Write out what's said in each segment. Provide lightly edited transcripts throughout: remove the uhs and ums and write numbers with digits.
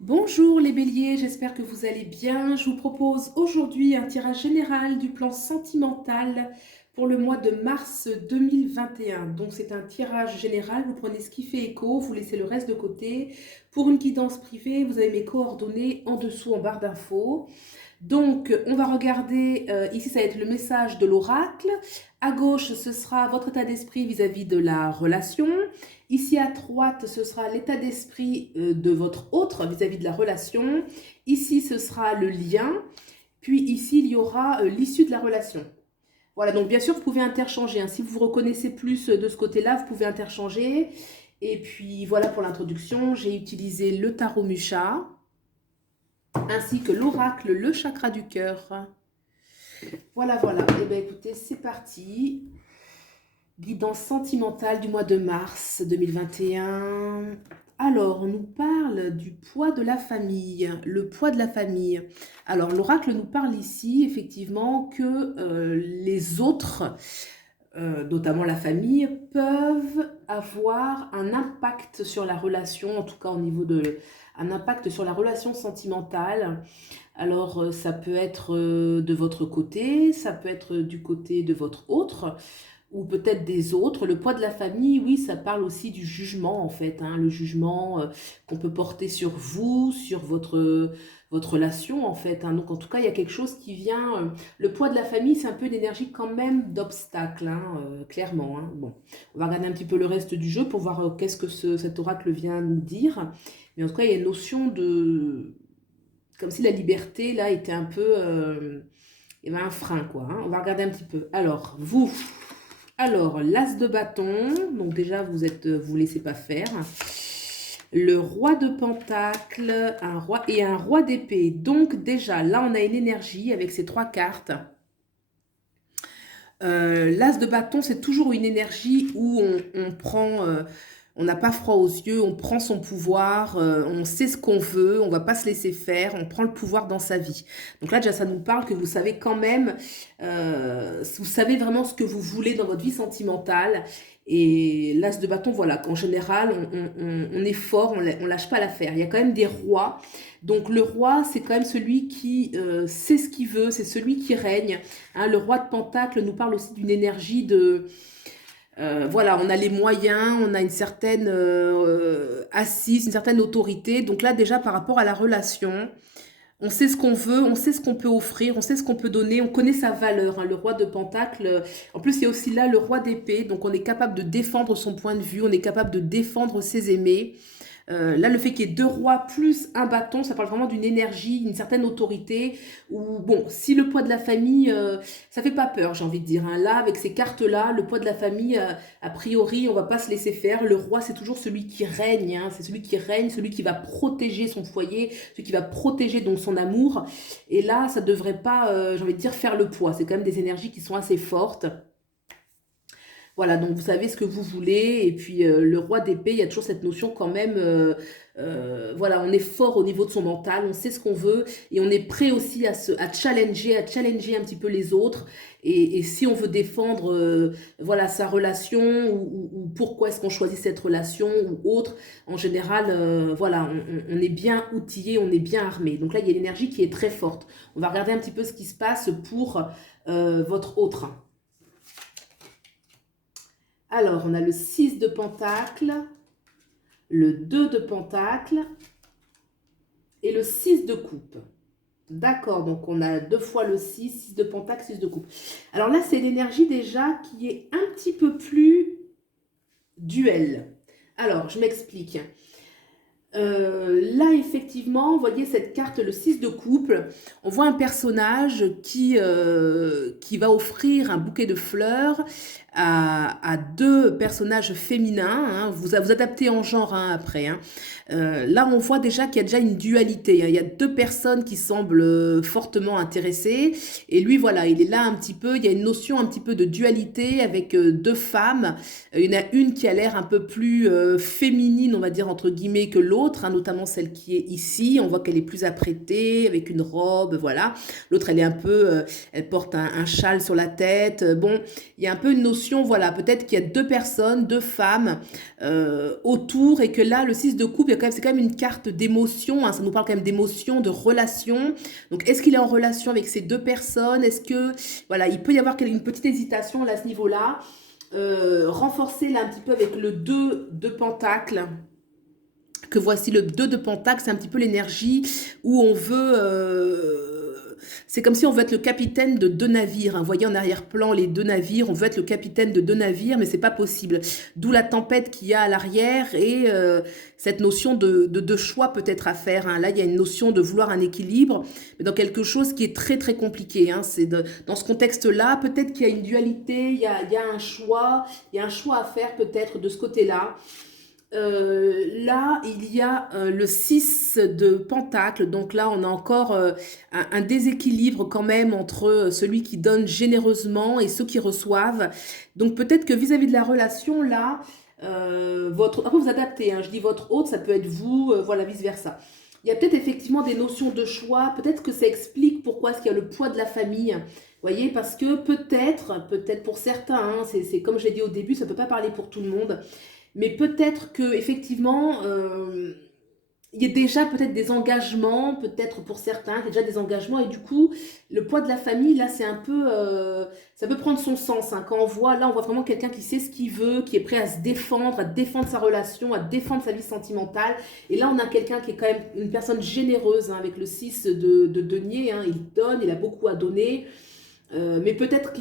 Bonjour les béliers, j'espère que vous allez bien. Je vous propose aujourd'hui un tirage général du plan sentimental pour le mois de mars 2021. Donc c'est un tirage général, vous prenez ce qui fait écho, vous laissez le reste de côté. Pour une guidance privée, vous avez mes coordonnées en dessous en barre d'infos. Donc, on va regarder, ici ça va être le message de l'oracle. À gauche, ce sera votre état d'esprit vis-à-vis de la relation. Ici à droite, ce sera l'état d'esprit de votre autre vis-à-vis de la relation. Ici, ce sera le lien. Puis ici, il y aura l'issue de la relation. Voilà, donc bien sûr, vous pouvez interchanger, hein. Si vous vous reconnaissez plus de ce côté-là, vous pouvez interchanger. Et puis voilà pour l'introduction, j'ai utilisé le tarot Musha ainsi que l'oracle, le chakra du cœur. Voilà, voilà. Eh bien, écoutez, c'est parti. Guidance sentimentale du mois de mars 2021. Alors, on nous parle du poids de la famille, le poids de la famille. Alors, l'oracle nous parle ici, effectivement, que les autres, notamment la famille, peuvent avoir un impact sur la relation, en tout cas au niveau de... un impact sur la relation sentimentale. Alors, ça peut être de votre côté, ça peut être du côté de votre autre, ou peut-être des autres. Le poids de la famille, oui, ça parle aussi du jugement, en fait, hein, le jugement qu'on peut porter sur vous, sur votre relation, en fait, hein. Donc, en tout cas, il y a quelque chose qui vient... le poids de la famille, c'est un peu une énergie quand même d'obstacle, hein, clairement, hein. Bon, on va regarder un petit peu le reste du jeu pour voir qu'est-ce que cet oracle vient nous dire. Mais en tout cas, il y a une notion de comme si la liberté, là, était un peu... il y avait un frein, quoi, hein. On va regarder un petit peu. Alors, vous... Alors, l'as de bâton. Donc déjà, vous laissez pas faire. Le roi de pentacle, un roi et un roi d'épée. Donc déjà, là, on a une énergie avec ces trois cartes. L'as de bâton, c'est toujours une énergie où on prend... on n'a pas froid aux yeux, on prend son pouvoir, on sait ce qu'on veut, on va pas se laisser faire, on prend le pouvoir dans sa vie. Donc là, déjà, ça nous parle que vous savez quand même, vous savez vraiment ce que vous voulez dans votre vie sentimentale. Et l'as de bâton, voilà, qu'en général, on est fort, on lâche pas l'affaire. Il y a quand même des rois. Donc le roi, c'est quand même celui qui sait ce qu'il veut, c'est celui qui règne, hein. Le roi de Pentacle nous parle aussi d'une énergie de... voilà, on a les moyens, on a une certaine assise, une certaine autorité. Donc là, déjà, par rapport à la relation, on sait ce qu'on veut, on sait ce qu'on peut offrir, on sait ce qu'on peut donner, on connaît sa valeur, hein. Le roi de Pentacle, en plus, il y a aussi là le roi d'épée. Donc on est capable de défendre son point de vue, on est capable de défendre ses aimés. Là, le fait qu'il y ait deux rois plus un bâton, ça parle vraiment d'une énergie, une certaine autorité. Ou bon, si le poids de la famille, ça fait pas peur, j'ai envie de dire, hein. Là, avec ces cartes-là, le poids de la famille, a priori, on va pas se laisser faire. Le roi, c'est toujours celui qui règne, hein. C'est celui qui règne, celui qui va protéger son foyer, celui qui va protéger donc son amour. Et là, ça devrait pas, j'ai envie de dire, faire le poids. C'est quand même des énergies qui sont assez fortes. Voilà, donc vous savez ce que vous voulez. Et puis le roi d'épée, il y a toujours cette notion quand même, voilà, on est fort au niveau de son mental, on sait ce qu'on veut et on est prêt aussi à challenger un petit peu les autres. Et si on veut défendre voilà, sa relation ou pourquoi est-ce qu'on choisit cette relation ou autre, en général, voilà, on est bien outillé, on est bien armé. Donc là, il y a l'énergie qui est très forte. On va regarder un petit peu ce qui se passe pour votre autre. Alors, on a le 6 de pentacle, le 2 de pentacle et le 6 de coupe. D'accord, donc on a deux fois le 6 de pentacle, 6 de coupe. Alors là, c'est l'énergie déjà qui est un petit peu plus duel. Alors, je m'explique. Là, effectivement, vous voyez cette carte, le 6 de couple, on voit un personnage qui va offrir un bouquet de fleurs à deux personnages féminins, hein. Vous adaptez en genre, hein, après, hein. Là, on voit déjà qu'il y a déjà une dualité, hein. Il y a deux personnes qui semblent fortement intéressées. Et lui, voilà, il est là un petit peu, il y a une notion un petit peu de dualité avec deux femmes. Il y en a une qui a l'air un peu plus féminine, on va dire, entre guillemets, que l'autre, hein, notamment celle qui est ici. On voit qu'elle est plus apprêtée, avec une robe, voilà. L'autre, elle est un peu, elle porte un châle sur la tête. Bon, il y a un peu une notion, voilà, peut-être qu'il y a deux personnes, deux femmes autour, et que là, le 6 de coupe, c'est quand même une carte d'émotion, hein, ça nous parle quand même d'émotion, de relation. Donc, est-ce qu'il est en relation avec ces deux personnes? Est-ce que, voilà, il peut y avoir une petite hésitation là, à ce niveau-là. Renforcer là un petit peu avec le 2 de Pentacle, que voici le 2 de Pentacle, c'est un petit peu l'énergie où on veut... c'est comme si on veut être le capitaine de deux navires, hein. Vous voyez en arrière-plan les deux navires, on veut être le capitaine de deux navires, mais c'est pas possible. D'où la tempête qu'il y a à l'arrière et cette notion de choix peut-être à faire, hein. Là, il y a une notion de vouloir un équilibre, mais dans quelque chose qui est très très compliqué, hein. Dans ce contexte-là, peut-être qu'il y a une dualité, il y a un choix, il y a un choix à faire peut-être de ce côté-là. Là, il y a le 6 de Pentacle, donc là, on a encore un déséquilibre quand même entre celui qui donne généreusement et ceux qui reçoivent. Donc peut-être que vis-à-vis de la relation, là, après vous adaptez, hein, je dis votre hôte, ça peut être vous, voilà, vice-versa. Il y a peut-être effectivement des notions de choix, peut-être que ça explique pourquoi est-ce qu'il y a le poids de la famille. Vous voyez, parce que peut-être pour certains, hein, c'est comme j'ai dit au début, ça ne peut pas parler pour tout le monde. Mais peut-être que effectivement, il y a déjà peut-être des engagements, peut-être pour certains, il y a déjà des engagements, et du coup, le poids de la famille, là, c'est un peu, ça peut prendre son sens, hein. Quand on voit, là, on voit vraiment quelqu'un qui sait ce qu'il veut, qui est prêt à défendre sa relation, à défendre sa vie sentimentale. Et là, on a quelqu'un qui est quand même une personne généreuse, hein, avec le 6 de denier, hein. Il donne, il a beaucoup à donner. Mais peut-être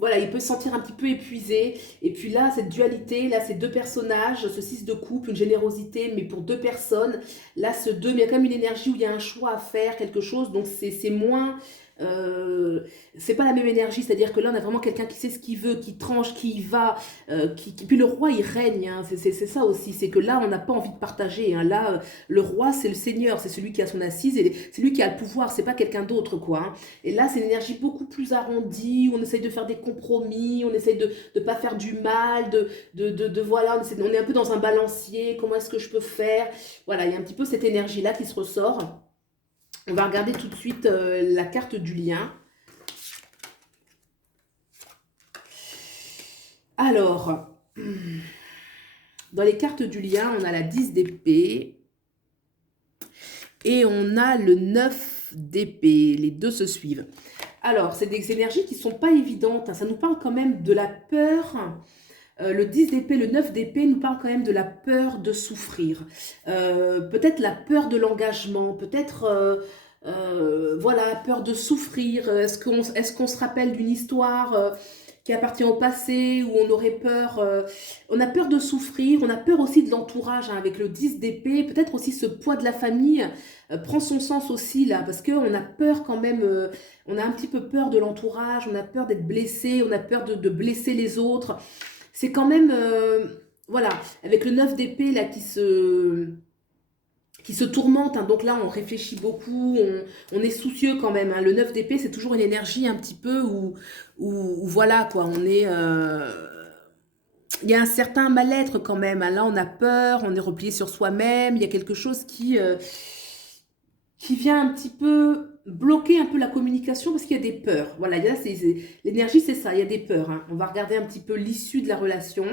voilà, il peut se sentir un petit peu épuisé. Et puis là, cette dualité, là, ces deux personnages, ce 6 de coupe, une générosité, mais pour deux personnes. Là, ce 2, mais il y a quand même une énergie où il y a un choix à faire, quelque chose. Donc, c'est moins... c'est pas la même énergie, c'est-à-dire que là on a vraiment quelqu'un qui sait ce qu'il veut, qui tranche, qui y va, puis le roi il règne, hein. C'est ça aussi, c'est que là on n'a pas envie de partager, hein. Là le roi c'est le seigneur, c'est celui qui a son assise, et c'est lui qui a le pouvoir, c'est pas quelqu'un d'autre quoi, hein. Et là c'est une énergie beaucoup plus arrondie, où on essaye de faire des compromis, on essaye de pas faire du mal, voilà, on est un peu dans un balancier, comment est-ce que je peux faire, voilà, il y a un petit peu cette énergie là qui se ressort. On va regarder tout de suite la carte du lien. Alors, dans les cartes du lien, on a la 10 d'épée et on a le 9 d'épée. Les deux se suivent. Alors, c'est des énergies qui ne sont pas évidentes, hein. Ça nous parle quand même de la peur. Le 10 d'épée, le 9 d'épée nous parle quand même de la peur de souffrir. Peut-être la peur de l'engagement, peut-être... voilà, peur de souffrir. Est-ce qu'on se rappelle d'une histoire qui appartient au passé, où on aurait peur, on a peur de souffrir, on a peur aussi de l'entourage, hein, avec le 10 d'épée, peut-être aussi ce poids de la famille prend son sens aussi là, parce qu'on a peur quand même, on a un petit peu peur de l'entourage, on a peur d'être blessé, on a peur de blesser les autres. C'est quand même, voilà, avec le 9 d'épée là qui se tourmente, hein. Donc là on réfléchit beaucoup, on est soucieux quand même, hein. Le 9 d'épée c'est toujours une énergie un petit peu où voilà quoi, on est... il y a un certain mal-être quand même, hein. Là on a peur, on est replié sur soi-même, il y a quelque chose qui vient un petit peu bloquer un peu la communication parce qu'il y a des peurs. Voilà, là, l'énergie c'est ça, il y a des peurs, hein. On va regarder un petit peu l'issue de la relation.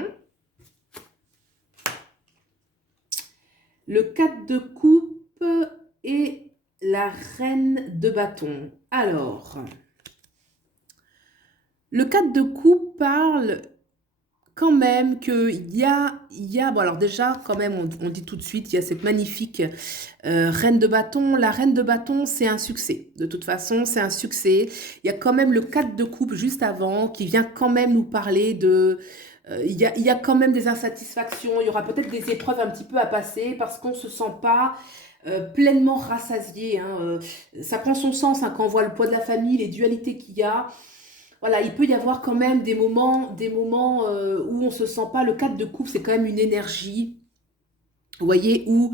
Le 4 de coupe et la reine de bâton. Alors, le 4 de coupe parle quand même qu'il bon alors déjà, quand même, on dit tout de suite, il y a cette magnifique reine de bâton. La reine de bâton, c'est un succès. De toute façon, c'est un succès. Il y a quand même le 4 de coupe juste avant qui vient quand même nous parler de... il y a quand même des insatisfactions, il y aura peut-être des épreuves un petit peu à passer parce qu'on ne se sent pas pleinement rassasié, hein. Ça prend son sens, hein, quand on voit le poids de la famille, les dualités qu'il y a. Voilà, il peut y avoir quand même des moments où on ne se sent pas. Le 4 de coupe, c'est quand même une énergie, vous voyez, où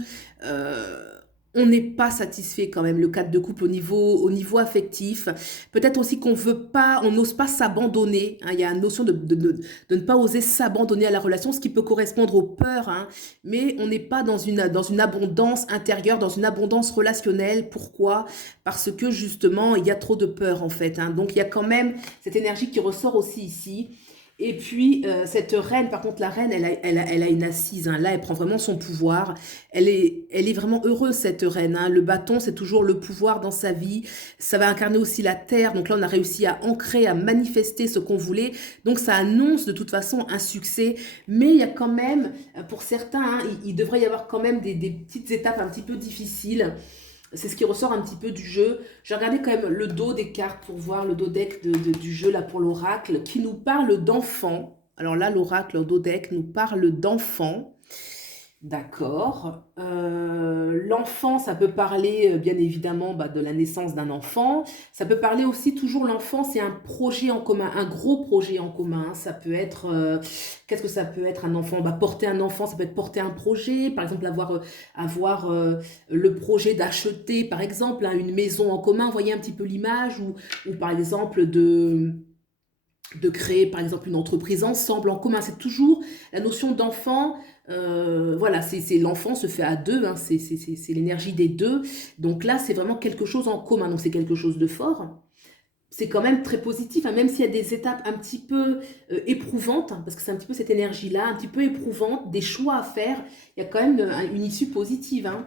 on n'est pas satisfait quand même, le cadre de couple au niveau affectif. Peut-être aussi qu'on veut pas, on n'ose pas s'abandonner, hein. Il y a une notion de ne pas oser s'abandonner à la relation, ce qui peut correspondre aux peurs, hein. Mais on n'est pas dans une abondance intérieure, dans une abondance relationnelle. Pourquoi? Parce que justement, il y a trop de peur en fait, hein. Donc il y a quand même cette énergie qui ressort aussi ici. Et puis, cette reine, par contre, la reine, elle a une assise, hein. Là, elle prend vraiment son pouvoir. Elle est vraiment heureuse, cette reine, hein. Le bâton, c'est toujours le pouvoir dans sa vie. Ça va incarner aussi la terre. Donc là, on a réussi à ancrer, à manifester ce qu'on voulait. Donc, ça annonce de toute façon un succès. Mais il y a quand même, pour certains, hein, il devrait y avoir quand même des petites étapes un petit peu difficiles. C'est ce qui ressort un petit peu du jeu. J'ai regardé quand même le dos des cartes pour voir le dos deck du jeu là pour l'oracle qui nous parle d'enfant. Alors là, l'oracle au dos deck nous parle d'enfant. D'accord. L'enfant, ça peut parler bien évidemment de la naissance d'un enfant. Ça peut parler aussi toujours, l'enfant, c'est un projet en commun, un gros projet en commun. Ça peut être, qu'est-ce que ça peut être un enfant? Porter un enfant, ça peut être porter un projet, par exemple avoir le projet d'acheter, par exemple, hein, une maison en commun. Vous voyez un petit peu l'image ou par exemple de créer par exemple une entreprise ensemble en commun. C'est toujours la notion d'enfant. Voilà, c'est l'enfant se fait à deux, hein, c'est l'énergie des deux. Donc là, c'est vraiment quelque chose en commun. Donc c'est quelque chose de fort. C'est quand même très positif, hein, même s'il y a des étapes un petit peu éprouvantes, hein, parce que c'est un petit peu cette énergie-là, un petit peu éprouvante, des choix à faire. Il y a quand même une issue positive, hein.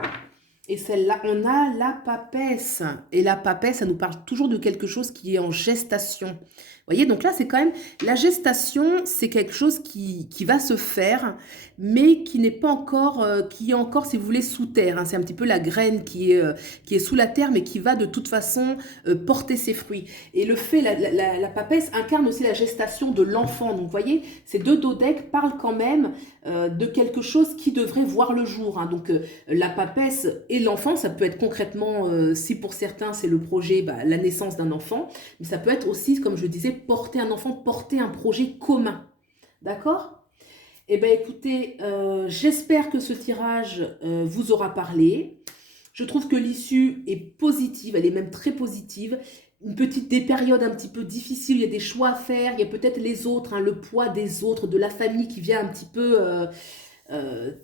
Et celle-là, on a la papesse. Et la papesse, ça nous parle toujours de quelque chose qui est en gestation. Vous voyez, donc là, c'est quand même... La gestation, c'est quelque chose qui va se faire, mais qui n'est pas encore... qui est encore, si vous voulez, sous terre, hein. C'est un petit peu la graine qui est sous la terre, mais qui va de toute façon porter ses fruits. Et le fait, la papesse incarne aussi la gestation de l'enfant. Donc, vous voyez, ces deux dos decks parlent quand même de quelque chose qui devrait voir le jour, hein. Donc, la papesse et l'enfant, ça peut être concrètement, si pour certains c'est le projet, la naissance d'un enfant, mais ça peut être aussi, comme je disais, porter un enfant, porter un projet commun. D'accord? Eh bien écoutez, j'espère que ce tirage vous aura parlé. Je trouve que l'issue est positive, elle est même très positive. Des périodes un petit peu difficiles, il y a des choix à faire, il y a peut-être les autres, hein, le poids des autres, de la famille qui vient un petit peu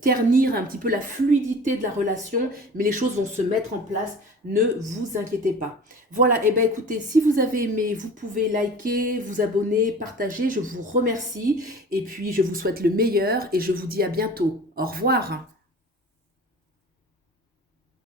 ternir un petit peu la fluidité de la relation, mais les choses vont se mettre en place, ne vous inquiétez pas. Voilà, et bien écoutez, si vous avez aimé, vous pouvez liker, vous abonner, partager, je vous remercie, et puis je vous souhaite le meilleur, et je vous dis à bientôt. Au revoir.